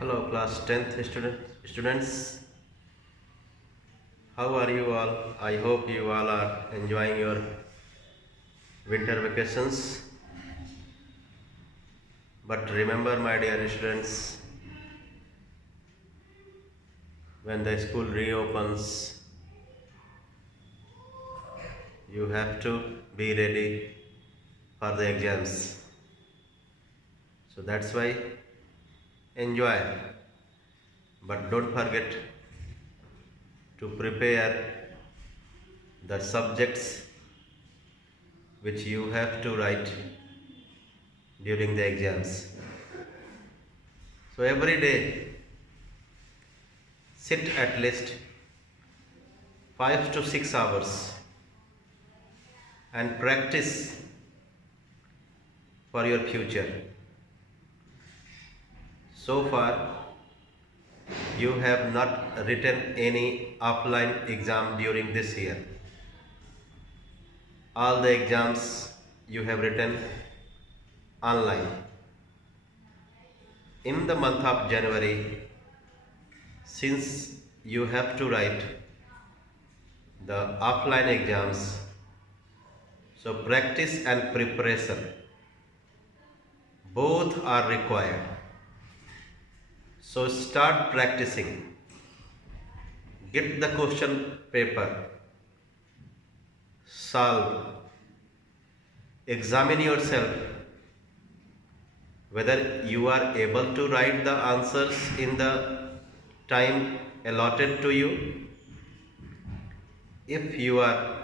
Hello, class 10th students. How are you all? I hope you all are enjoying your winter vacations. But remember, my dear students, when the school reopens, you have to be ready for the exams. So that's why enjoy, but don't forget to prepare the subjects which you have to write during the exams. So every day sit at least 5 to 6 hours and practice for your future. So far, you have not written any offline exam during this year. All the exams you have written online. In the month of January, since you have to write the offline exams, so practice and preparation both are required. So start practicing. Get the question paper, solve, examine yourself whether you are able to write the answers in the time allotted to you. If you are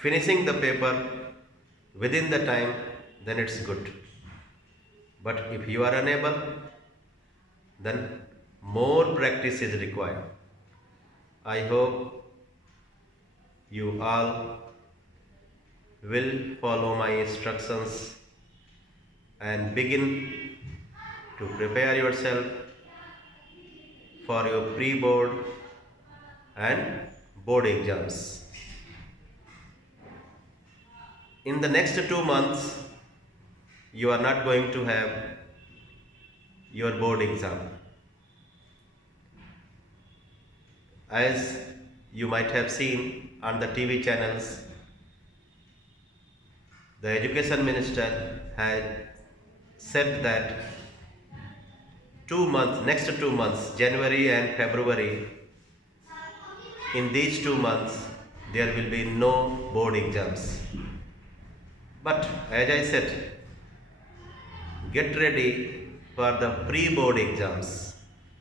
finishing the paper within the time, then it's good. But if you are unable, then more practice is required. I hope you all will follow my instructions and begin to prepare yourself for your pre-board and board exams. In the next 2 months, you are not going to have your board exam. As you might have seen on the TV channels, the education minister had said that next 2 months, January and February, in these 2 months, there will be no board exams. But as I said, get ready for the pre-board exams,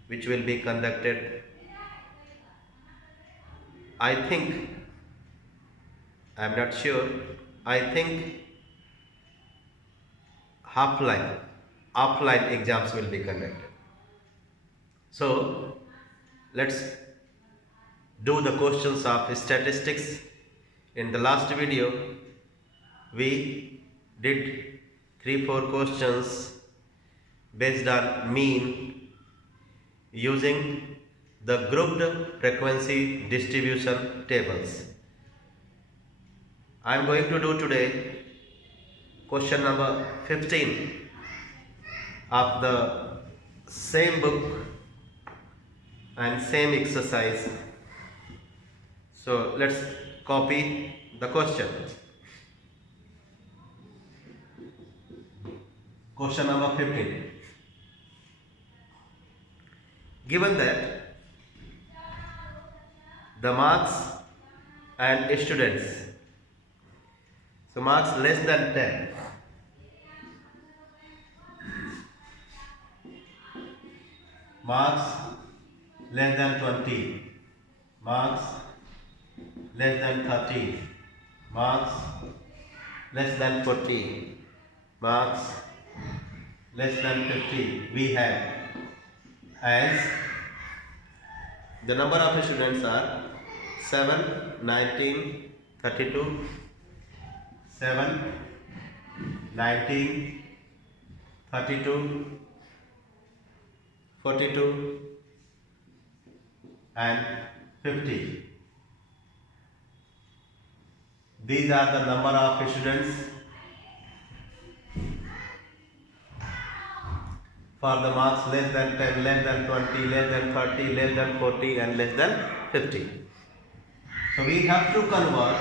which will be conducted, I think, I'm not sure, I think offline exams will be conducted. So let's do the questions of statistics. In the last video, we did 3-4 questions based on mean using the grouped frequency distribution tables. I am going to do today question number 15 of the same book and same exercise. So let's copy the question. Question number 15. Given that the marks and students, so marks less than 10, marks less than 20, marks less than 30, marks less than 40, marks less than 50, we have, as the number of students are 7, 19, 32, 7, 19, 32, 42 and 50. These are the number of students for the marks less than 10, less than 20, less than 30, less than 40 and less than 50. So we have to convert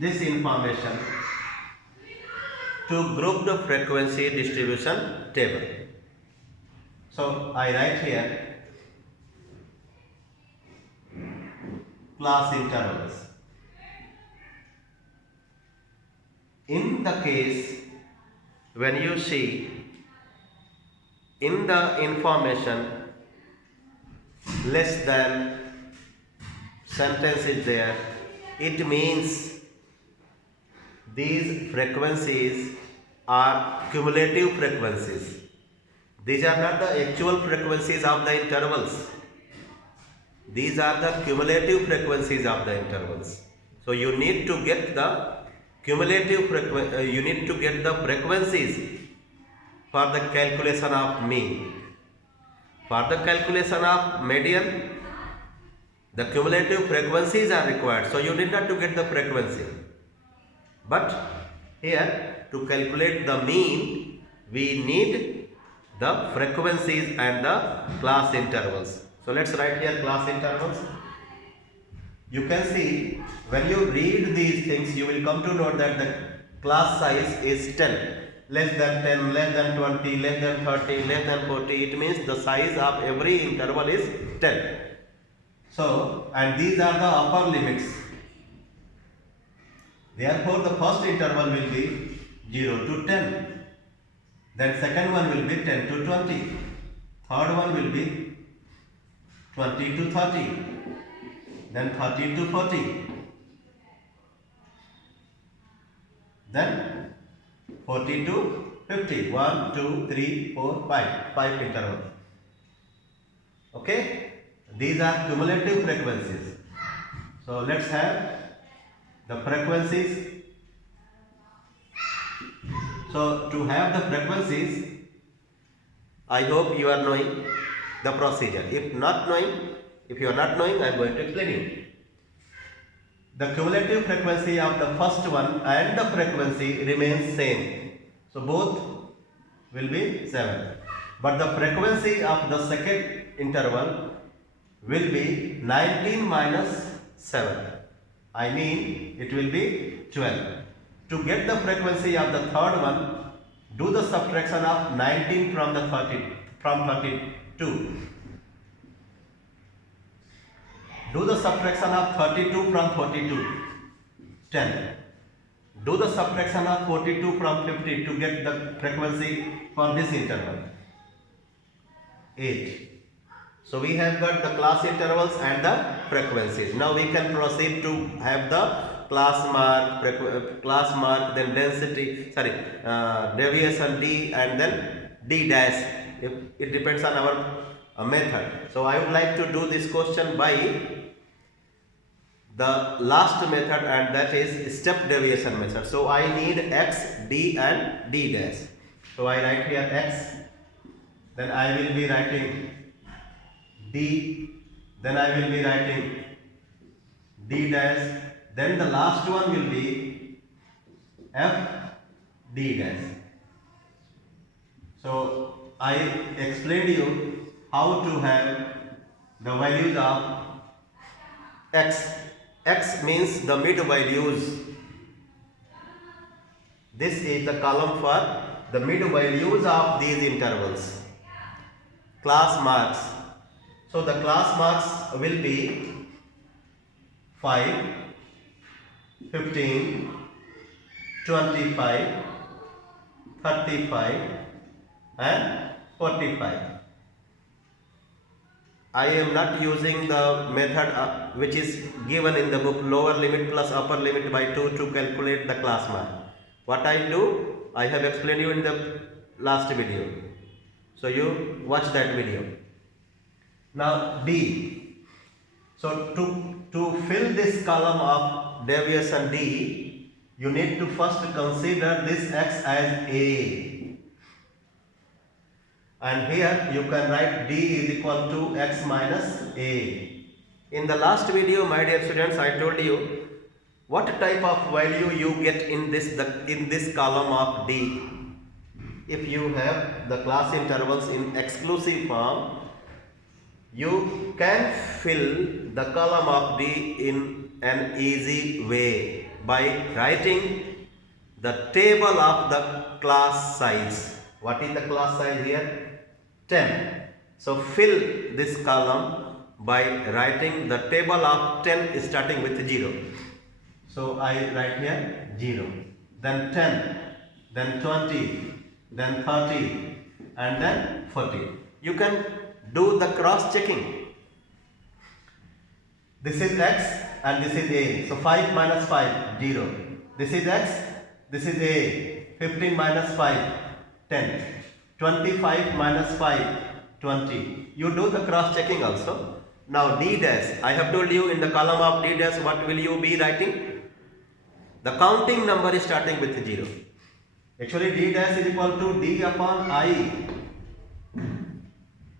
this information to grouped frequency distribution table. So I write here class intervals. In the case when you see in the information less than sentence is there, it means these frequencies are cumulative frequencies. These are not the actual frequencies of the intervals. These are the cumulative frequencies of the intervals. So you need to get the cumulative you need to get the frequencies for the calculation of mean. For the calculation of median, the cumulative frequencies are required. So you need not to get the frequency. But here to calculate the mean, we need the frequencies and the class intervals. So let's write here class intervals. You can see when you read these things, you will come to know that the class size is 10. Less than 10, less than 20, less than 30, less than 40. It means the size of every interval is 10. So, and these are the upper limits. Therefore, the first interval will be 0 to 10. Then second one will be 10 to 20. Third one will be 20 to 30. Then 30 to 40. Then 40 to 50. 1, 2, 3, 4, 5. 5 intervals. Okay? These are cumulative frequencies. So let's have the frequencies. So to have the frequencies, I hope you are knowing the procedure. If you are not knowing, I am going to explain you. The cumulative frequency of the first one and the frequency remains same. So both will be 7. But the frequency of the second interval will be 19 minus 7. I mean it will be 12. To get the frequency of the third one, do the subtraction of 19 from 32. Do the subtraction of 32 from 42, 10. Do the subtraction of 42 from 50 to get the frequency for this interval, 8. So we have got the class intervals and the frequencies. Now we can proceed to have the class mark, then density, deviation D and then D dash. It depends on our method. So I would like to do this question by the last method, and that is step deviation method. So I need X, D and D dash. So I write here X, then I will be writing D, then I will be writing D dash, then the last one will be F, D dash. So I explained you how to have the values of X. X means the mid values. This is the column for the mid values of these intervals. Class marks. So the class marks will be 5, 15, 25, 35 and 45. I am not using the method which is given in the book, lower limit plus upper limit by 2 to calculate the class mark. What I do, I have explained you in the last video. So you watch that video. Now D. So to fill this column of deviation D, you need to first consider this X as A. And here you can write D is equal to X minus A. In the last video, my dear students, I told you what type of value you get in this column of D. if you have the class intervals in exclusive form, you can fill the column of D in an easy way by writing the table of the class size. What is the class size here? 10. So fill this column by writing the table of 10 starting with 0. So I write here 0, then 10, then 20, then 30 and then 40. You can do the cross checking. This is x and this is a. So 5 minus 5, 0. This is x, this is a. 15 minus 5, 10. 25 minus 5, 20. You do the cross checking also. Now D dash, I have told you in the column of D dash what will you be writing? The counting number is starting with 0. Actually D dash is equal to D upon I.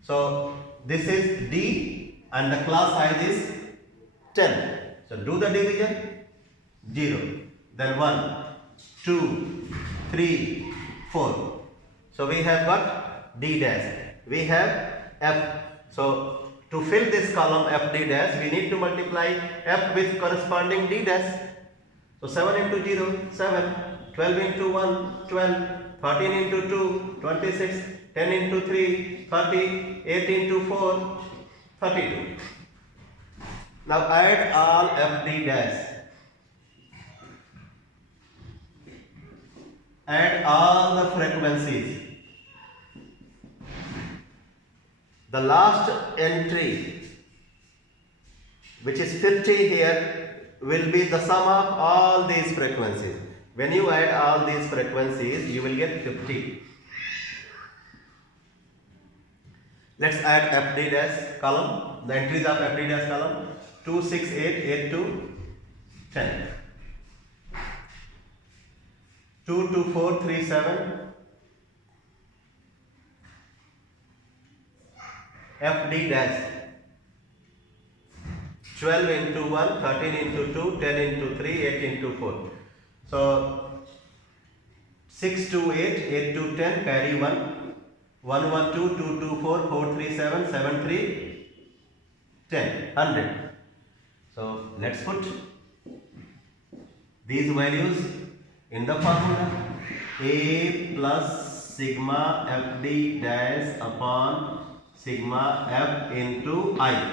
So this is D and the class size is 10. So do the division. 0. Then 1, 2, 3, 4. So we have got D dash. We have F. So to fill this column FD dash, we need to multiply F with corresponding D dash. So 7 into 0, 7. 12 into 1, 12. 13 into 2, 26. 10 into 3, 30. 8 into 4, 32. Now add all FD dash. Add all the frequencies. The last entry, which is 50 here, will be the sum of all these frequencies. When you add all these frequencies, you will get 50. Let's add FD dash column, the entries of FD dash column. 2, 6, 8, 8, 2, 10. 2, 2, 4, 3, 7. FD dash. 12 into 1, 13 into 2, 10 into 3, 8 into 4. So 6 to 8, 8 to 10, carry 1. 1, 1, 2, 2, 2, 4, 4, 3, 7, 7, 3, 10, 100. So let's put these values in the formula. A plus sigma FD dash upon sigma F into I.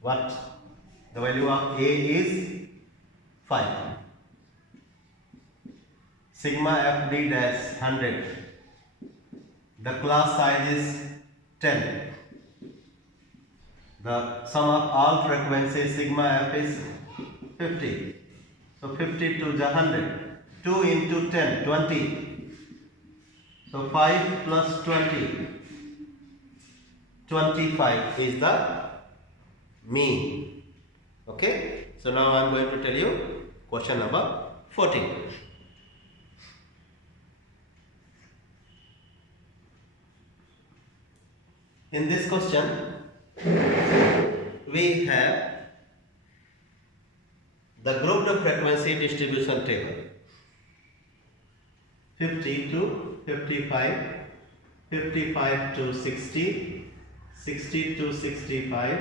What? The value of A is 5. Sigma FD dash 100. The class size is 10. The sum of all frequencies sigma F is 50. So 50 to the 100. 2 into 10, 20. So 5 plus 20. 25 is the mean. Okay. So now I am going to tell you question number 14. In this question, we have the grouped frequency distribution table. 50 to 55, 55 to 60, 60 to 65,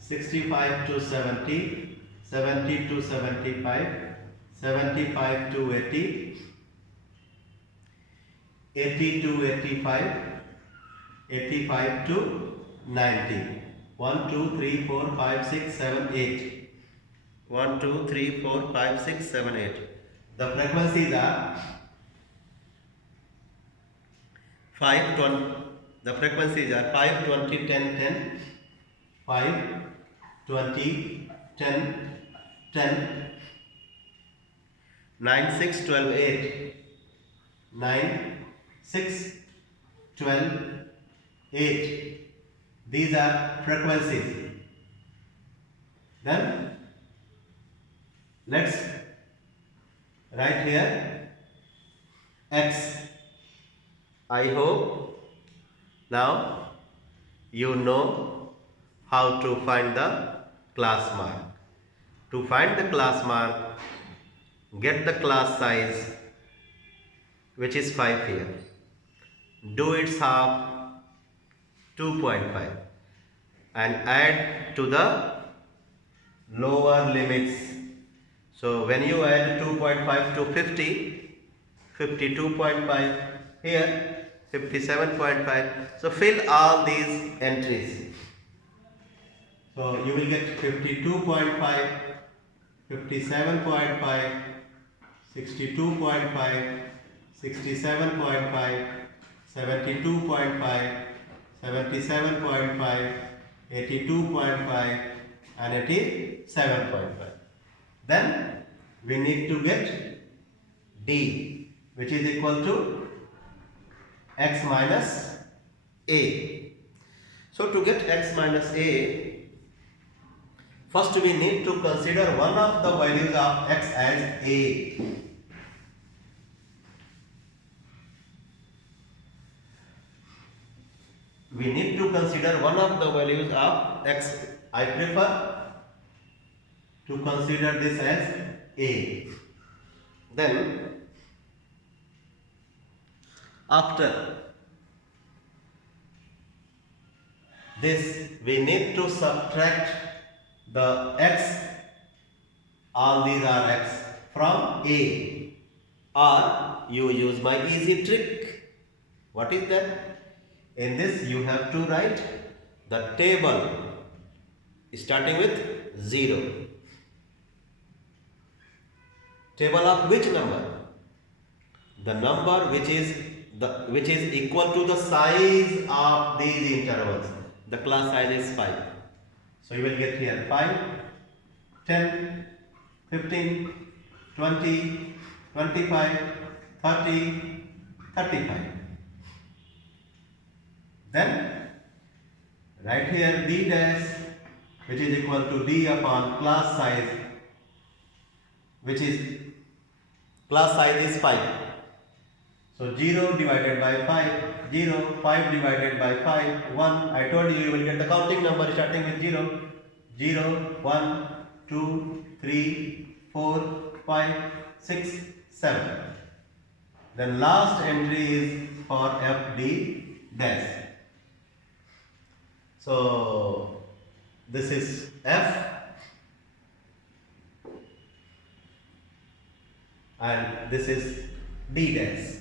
65 to 70, 70 to 75, 75 to 80, 80 to 85, 85 to 90. 1, 2, 3, 4, 5, 6, 7, 8. 1, 2, 3, 4, 5, 6, 7, 8. The frequencies are 5, 20. The frequencies are 5, 20, 10, 10. 5, 20, 10, 10. 9, 6, 12, 8. 9, 6, 12, 8. These are frequencies. Then let's write here X. I hope now you know how to find the class mark. To find the class mark, get the class size which is 5 here. Do its half, 2.5, and add to the lower limits. So when you add 2.5 to 50, 52.5 here, 57.5. So fill all these entries. So you will get 52.5, 57.5, 62.5, 67.5, 72.5, 77.5, 82.5 and 87.5. Then we need to get D, which is equal to x minus A. So to get x minus A, first we need to consider one of the values of x as A. We need to consider one of the values of x. I prefer to consider this as A. Then after this we need to subtract the x, all these are x, from A, or you use my easy trick. What is that? In this you have to write the table starting with 0. Table of which number? The number which is equal to the size of these intervals. The class size is 5. So you will get here 5, 10, 15, 20, 25, 30, 35. Then write here D dash, which is equal to D upon class size, which is class size is 5. So 0 divided by 5, 0, 5 divided by 5, 1. I told you, you will get the counting number starting with 0. 0, 1, 2, 3, 4, 5, 6, 7. Then last entry is for FD dash. So this is F and this is D dash.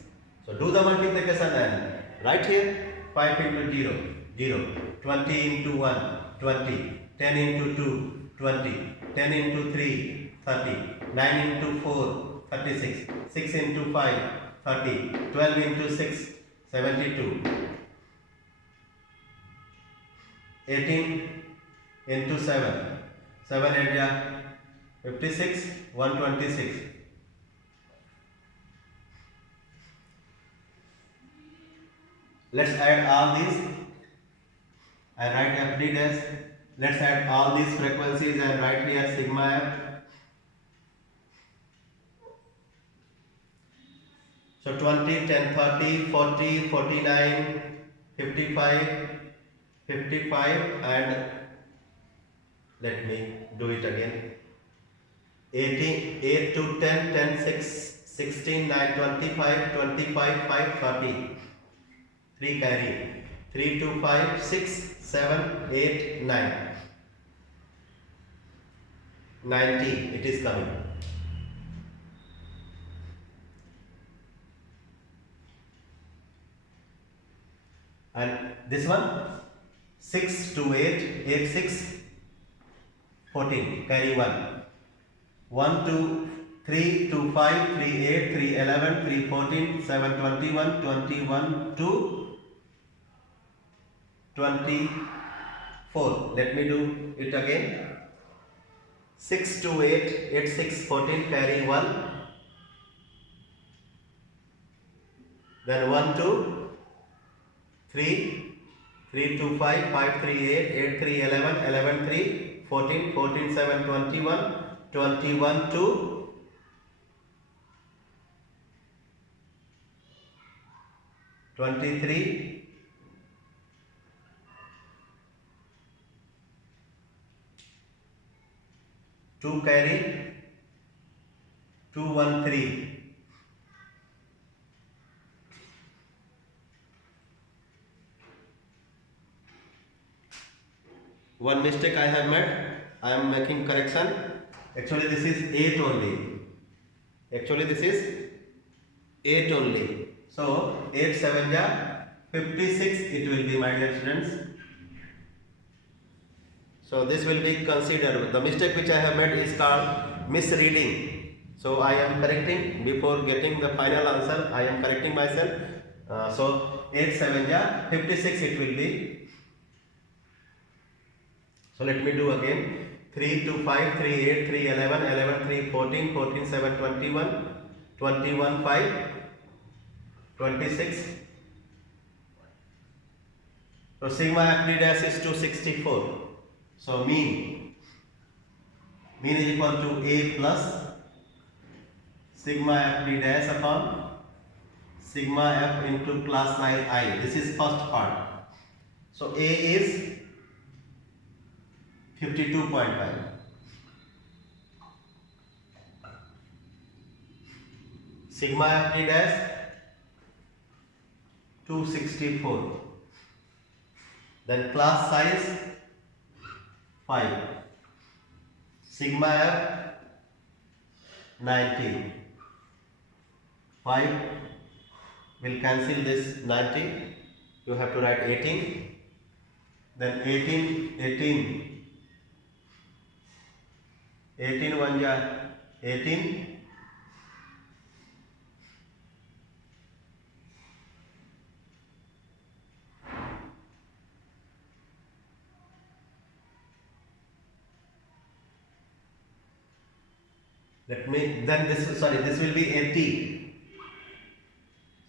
So do the multiplication and write here 5 into 0, 0, 20 into 1, 20, 10 into 2, 20, 10 into 3, 30, 9 into 4, 36, 6 into 5, 30, 12 into 6, 72, 18 into 7, 7 area 56, 126. Let's add all these. I write FD dash. Let's add all these frequencies and write here sigma f. So 20, 10, 30, 40, 49, 55, 55 and let me do it again. 18, 8 to 10, 10, 6, 16, 9, 25, 25, 5, 30. 3 carry. 3 to 5, 6, 7, 8, 9. 90 it is coming. And this one 6 to 8, 8, 6, 14. Carry 1. 1 to 3 to 5, 3, 8, 3, 11, 3, 14, 7, 21, 21 to 24. Let me do it again. 6 to 8, 8, 6, 14, carry 1. Then 1 to 3, 3 to 5, 5, 3, 8, 8, 3, 11, 11, 3, 14, 14, 7, 21, 21 to 23. 2 carry, 2, 1, 3. one mistake I have made. I am making correction. Actually this is 8 only. Actually this is 8 only. So 8 7 ja 56 it will be, my dear students. So this will be considered. The mistake which I have made is called misreading. So I am correcting before getting the final answer. I am correcting myself. So 8 7 ja 56 it will be. So let me do again. 3 2 5 3 8 3 11 11 3 14 14 7 21 21 5 26. So sigma FD dash is 264. So mean is equal to A plus sigma FD dash upon sigma F into class size I. This is first part. So A is 52.5. Sigma FD dash 264. Then class size 5. Sigma F 90. 5 will cancel this 90. You have to write 18. Then 18 1 ja 18. Let me, then this will be 80.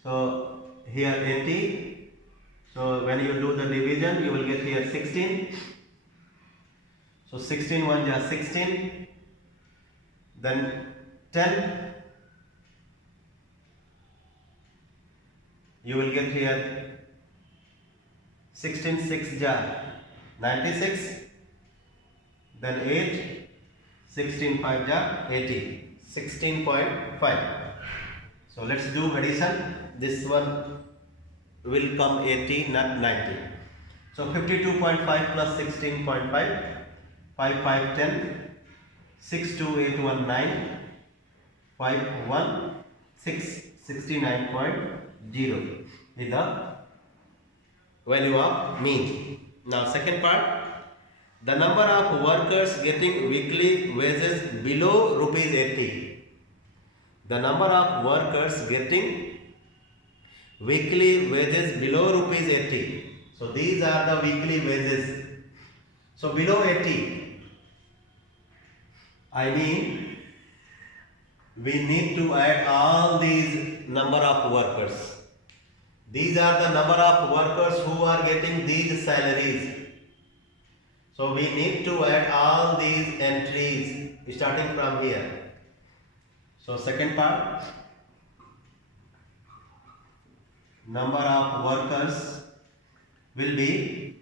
So here 80. So when you do the division, you will get here 16. So 16 1 ja 16. Then 10. You will get here 16 6 ja 96. Then 8. 16 5 ja 80. 16.5. So let's do addition. This one will come 80, not 90. So 52.5 plus 16.5. 5 5 10. 6 2 8 1 9. 5 1 6. 69.0 is the value of mean. Now second part. The number of workers getting weekly wages below rupees 80. The number of workers getting weekly wages below rupees 80. So these are the weekly wages. So below 80, I mean we need to add all these number of workers. These are the number of workers who are getting these salaries. So we need to add all these entries starting from here. So second part, number of workers will be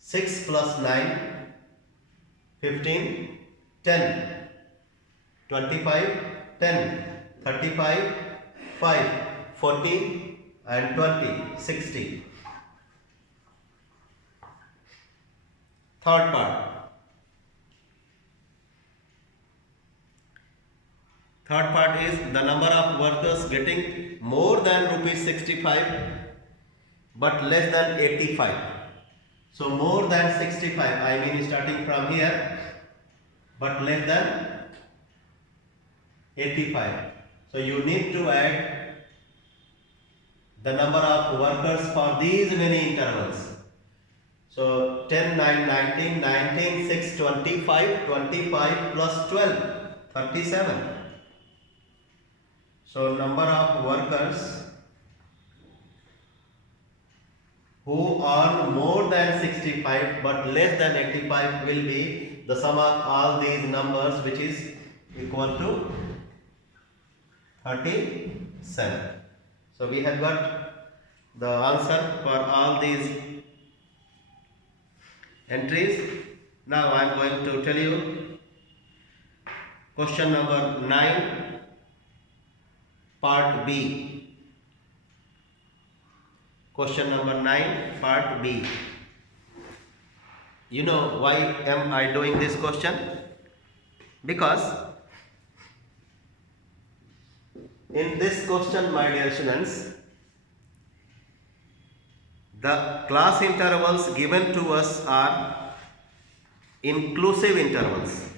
6 plus 9, 15, 10, 25, 10, 35, 5, 40 and 20, 60. Third part. Third part is the number of workers getting more than rupees 65 but less than 85. So more than 65, I mean starting from here, but less than 85. So you need to add the number of workers for these many intervals. So 10, 9, 19, 19, 6, 25, 25 plus 12, 37. So number of workers who earn more than 65 but less than 85 will be the sum of all these numbers, which is equal to 37. So we have got the answer for all these entries. Now I am going to tell you question number 9, part B. Question number 9, part B. You know why am I doing this question? Because in this question, my dear students, the class intervals given to us are inclusive intervals.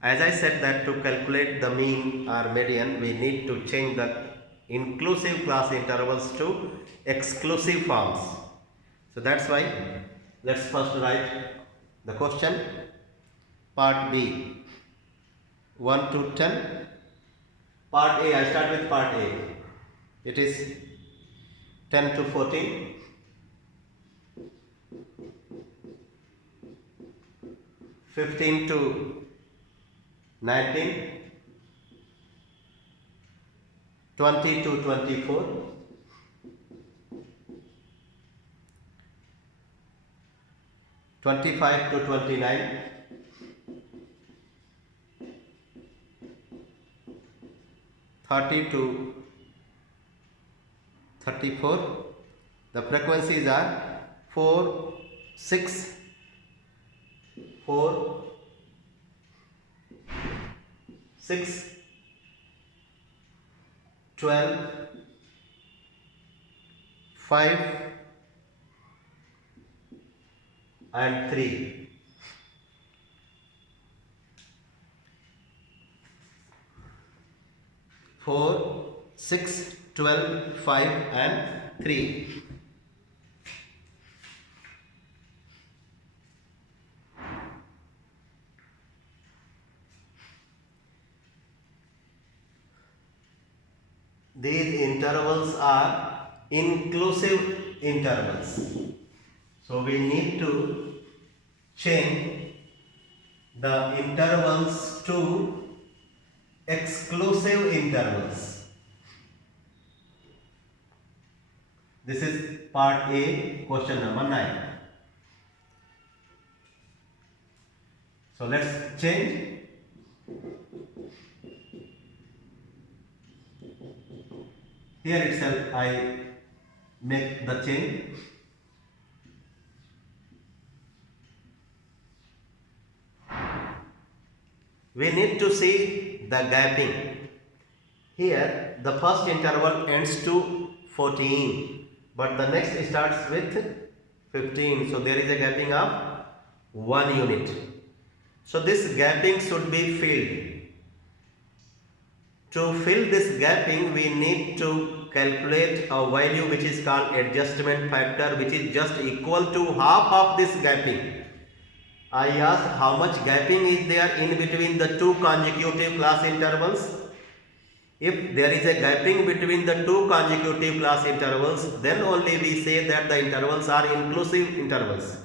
As I said that to calculate the mean or median, we need to change the inclusive class intervals to exclusive forms. So that's why let's first write the question. Part B, 1 to 10. Part A, I start with part A. It is 10 to 14, 15 to 19, 20 to 24, 25 to 29, 30 to 34. The frequencies are 4, 6, 4, 6, 12, 5 and 3. Four, 6, 12, 5 and 3. These intervals are inclusive intervals. So we need to change the intervals to exclusive intervals. This is part A, question number 9. So let's change. Here itself I make the change. We need to see the gapping. Here the first interval ends to 14, but the next starts with 15. So there is a gapping of 1 unit. So this gapping should be filled. To fill this gapping, we need to calculate a value which is called adjustment factor, which is just equal to half of this gapping. I asked how much gapping is there in between the two consecutive class intervals. If there is a gapping between the two consecutive class intervals, then only we say that the intervals are inclusive intervals.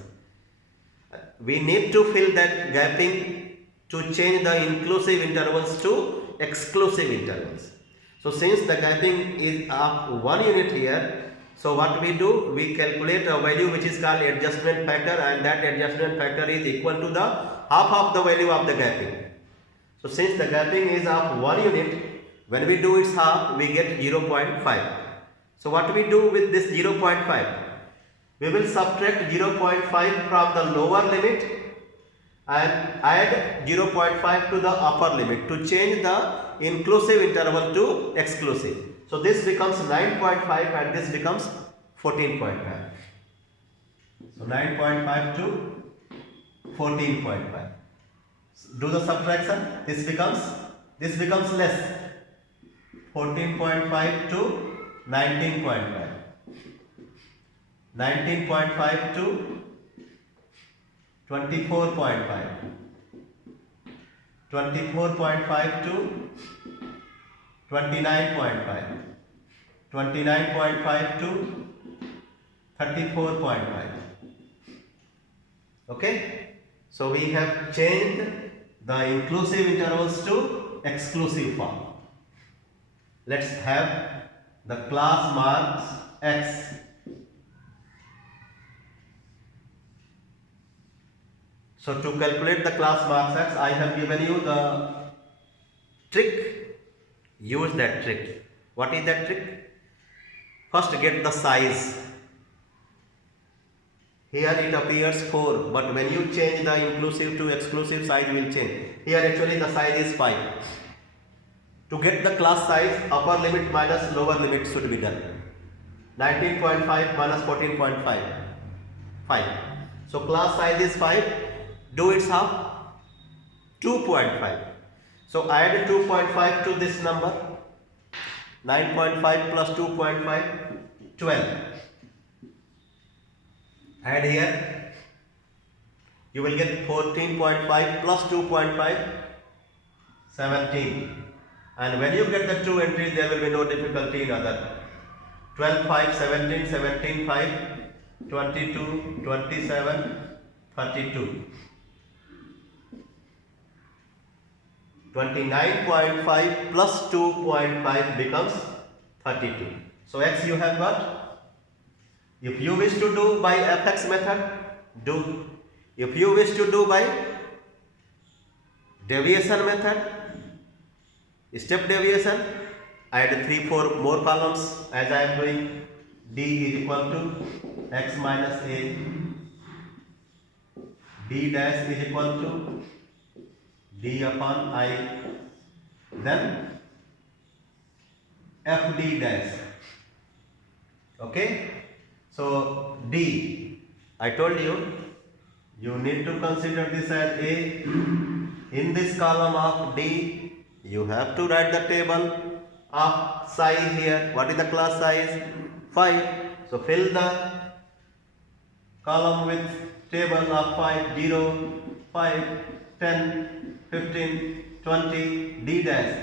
We need to fill that gapping to change the inclusive intervals to exclusive intervals. So since the gapping is of 1 unit here, so what we do, we calculate a value which is called adjustment factor, and that adjustment factor is equal to the half of the value of the gapping. So since the gapping is of 1 unit, when we do its half, we get 0.5. So what we do with this 0.5? We will subtract 0.5 from the lower limit and add 0.5 to the upper limit to change the inclusive interval to exclusive. So this becomes 9.5 and this becomes 14.5. So 9.5 to 14.5. Do the subtraction. This becomes less. 14.5 to 19.5. 19.5 to 24.5. 24.5 to 29.5. 29.5 to 34.5. Okay? So we have changed the inclusive intervals to exclusive form. Let's have the class marks X. So to calculate the class marks X, I have given you the trick. Use that trick. What is that trick? First get the size. Here it appears 4, but when you change the inclusive to exclusive, size will change. Here actually the size is 5. To get the class size, upper limit minus lower limit should be done. 19.5 minus 14.5, 5. So class size is 5. Do its half, 2.5. So add 2.5 to this number. 9.5 plus 2.5, 12. Add here, you will get 14.5 plus 2.5, 17. And when you get the two entries, there will be no difficulty in other. 12, 5, 17, 17, 5, 22, 27, 32. 29.5 plus 2.5 becomes 32. So x you have got. If you wish to do by fx method, do. If you wish to do by deviation method, step deviation, add 3-4 more columns as I am doing. D is equal to x minus a, d dash is equal to d upon I, then fd dash. Okay, so d, I told you, you need to consider this as a. In this column of d, you have to write the table of size here. What is the class size? 5. So fill the column with table of 5, 0, 5, 10, 15, 20, d dash,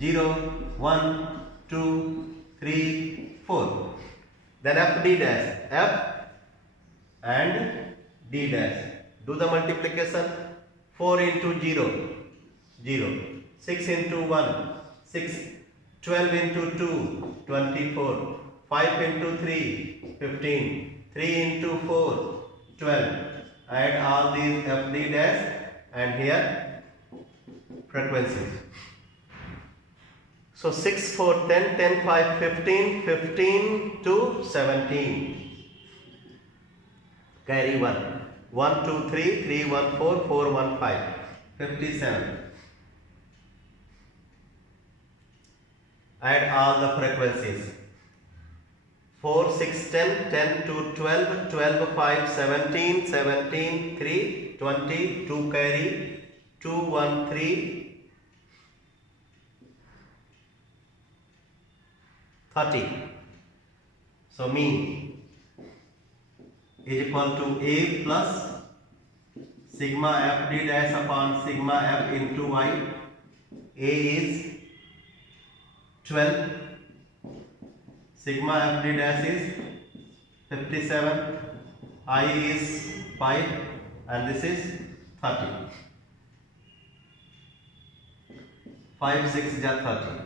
0, 1, 2, 3, 4. Then f d dash, f and d dash. Do the multiplication. 4 into 0, 0. 6 into 1, 6. 12 into 2, 24. 5 into 3, 15. 3 into 4, 12. Add all these fd dash and here frequencies. So 6, 4, 10, 10, 5, 15, 15 to 17. Carry 1. 1, 2, 3, 3, 1, 4, 4, 1, 5. 57. Add all the frequencies. 4, 6, 10, 10 to 12, 12, 5, 17, 17, 3, 20, 2 carry, 2, 1, 3, 30. So mean is equal to a plus sigma fd dash upon sigma f into y. A is 12. Sigma fd dash is 57. I is 5 and this is 30. 5, 6 is 30.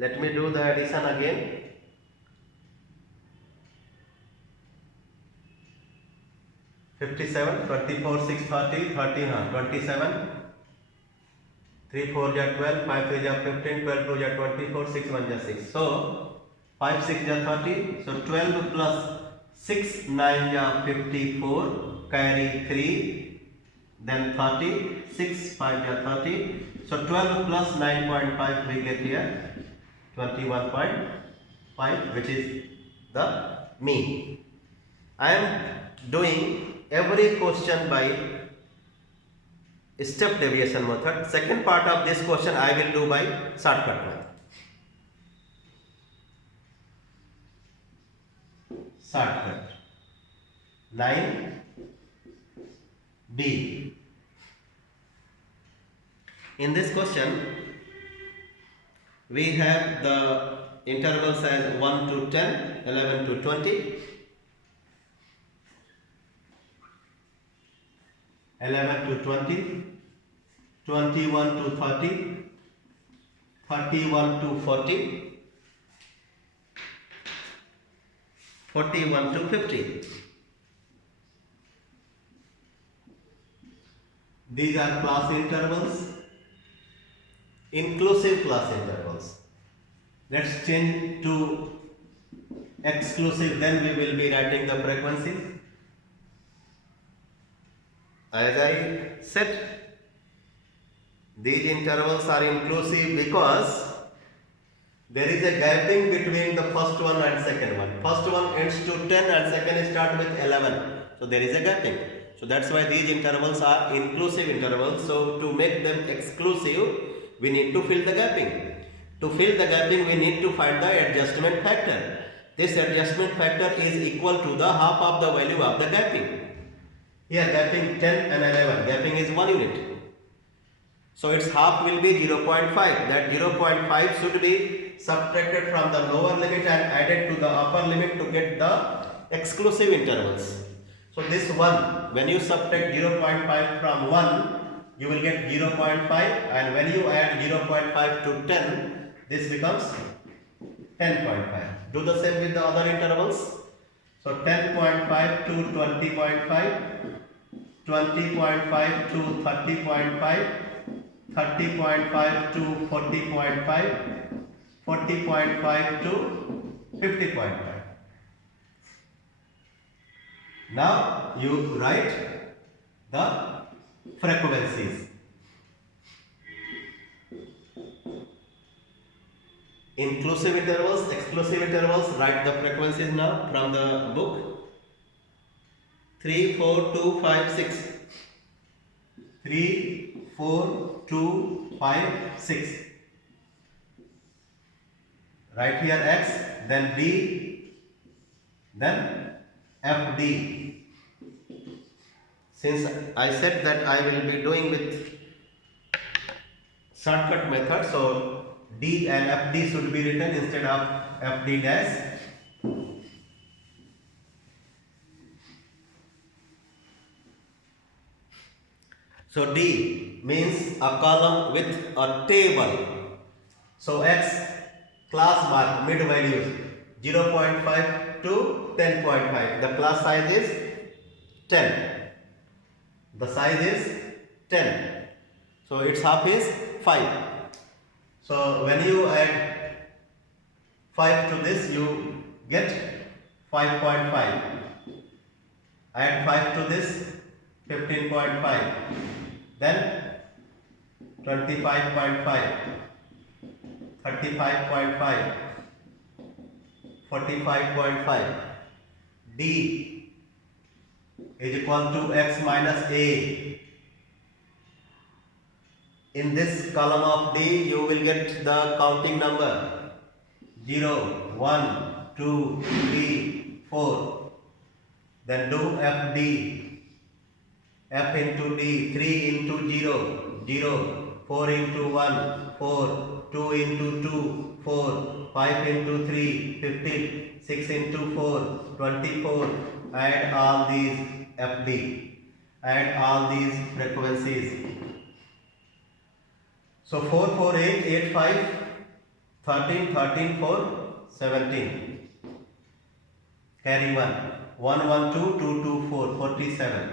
Let me do the addition again. (57), 24, 6, 30, 30, 27. 3, 4 is 12, 5, 3 is 15, 12, 2 is 24, 6, 1 is 6. So 5, 6 is 30. So 12 plus 6, 9 is 54. Carry 3. Then 30. 6, 5 is 30. So 12 plus 9.5 we get here 21.5, which is the mean. I am doing every question by step deviation method. Second part of this question I will do by shortcut method. Shortcut 9D. In this question we have the intervals as 1 to 10, 11 to 20, 11 to 20, 21 to 30, 31 to 40, 41 to 50. These are class intervals, inclusive class intervals. Let's change to exclusive, then we will be writing the frequencies. As I said, these intervals are inclusive because there is a gapping between the first one and second one. First one ends to 10 and second start with 11. So there is a gapping. So that's why these intervals are inclusive intervals. So to make them exclusive, we need to fill the gapping. To fill the gapping, we need to find the adjustment factor. This adjustment factor is equal to the half of the value of the gapping. Here gapping 10 and 11. Gapping is 1 unit. So its half will be 0.5. That 0.5 should be subtracted from the lower limit and added to the upper limit to get the exclusive intervals. So this 1, when you subtract 0.5 from 1, you will get 0.5, and when you add 0.5 to 10, this becomes 10.5. Do the same with the other intervals. So 10.5 to 20.5, 20.5 to 30.5, 30.5 to 40.5, 40.5 to 50.5. Now you write the frequencies. Inclusive intervals, exclusive intervals, write the frequencies now from the book. 3, 4, 2, 5, 6. 3, 4, 2, 5, 6. Write here X, then D, then FD. Since I said that I will be doing with shortcut method, so D and FD should be written instead of FD dash. So D means a column with a table. So X, class mark, mid values 0.5 to 10.5. The class size is 10. The size is 10. So its half is 5. So when you add 5 to this, you get 5.5. Add 5 to this, 15.5. Then 25.5, 35.5, 45.5. D is equal to X minus A. In this column of D, you will get the counting number 0, 1, 2, 3, 4. Then do FD. F into D, 3 into 0, 0, 4 into 1, 4, 2 into 2, 4, 5 into 3, 15, 6 into 4, 24. Add all these FD. Add all these frequencies. So 4, 4, 8, 8, 5, 13, 13, 4, 17. Carry 1. 1, 1, 2, 2, 2, 4, 47.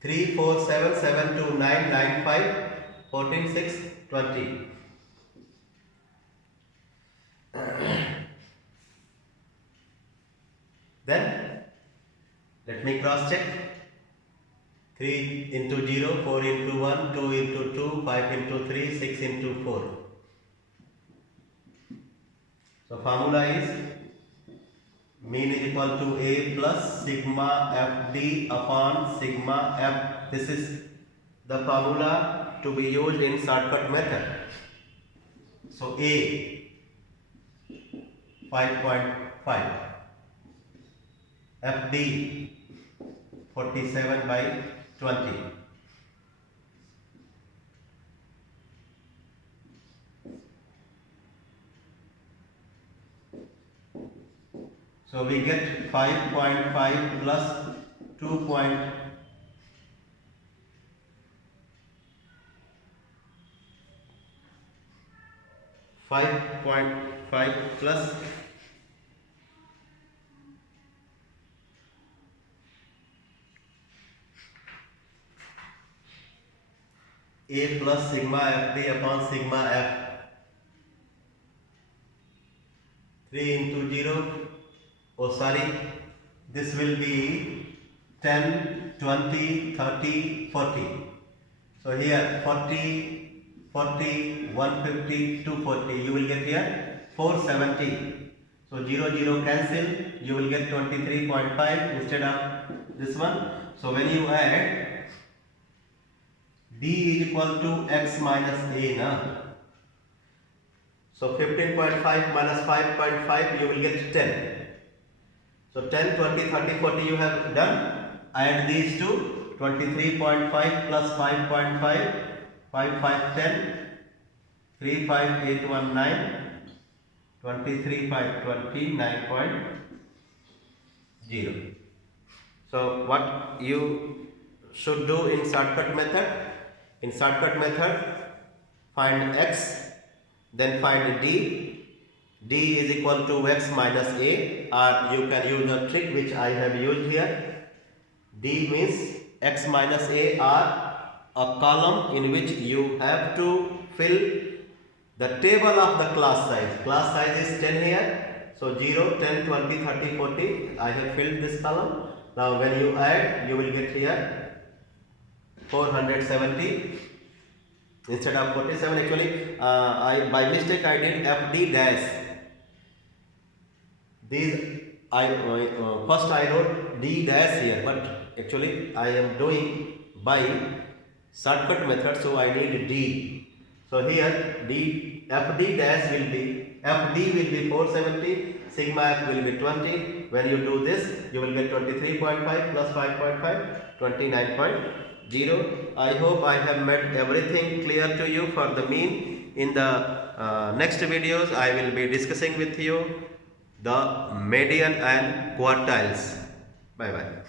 3, 4, 7, 7, 2, 9, 9, 5, 14, 6, 20. Then let me cross check. 3 into 0, 4 into 1, 2 into 2, 5 into 3, 6 into 4. So formula is mean is equal to A plus sigma FD upon sigma F. This is the formula to be used in shortcut method. So A 5.5, FD 47 by 20. So we get 5.5 plus 2.5 plus 2.5 A plus sigma FD upon sigma F. 3 into 0. Oh, sorry. This will be 10, 20, 30, 40. So here 40, 40, 150, 240. You will get here 470. So 0, 0 cancel. You will get 23.5 instead of this one. So when you add D is equal to X minus A now. So 15.5 minus 5.5 you will get 10. So 10, 20, 30, 40 you have done. Add these two. 23.5 plus 5.5. 5, 5, 10. 3, 5, 8, 1, 9. 23, 5, 29.0. So what you should do in shortcut method? In shortcut method, find X, then find D. D is equal to X minus A, or you can use the trick which I have used here. D means X minus A are a column in which you have to fill the table of the class size. Class size is 10 here. So 0, 10, 20, 30, 40. I have filled this column. Now when you add, you will get here 470 instead of 47. Actually, I by mistake I did FD dash. These first I wrote D dash here, but actually I am doing by shortcut method, so I need D. So here FD dash will be, FD will be 470, sigma F will be 20. When you do this, you will get 23.5 plus 5.5, 29.0. I hope I have made everything clear to you for the mean. In the next videos, I will be discussing with you the median and quartiles. Bye bye.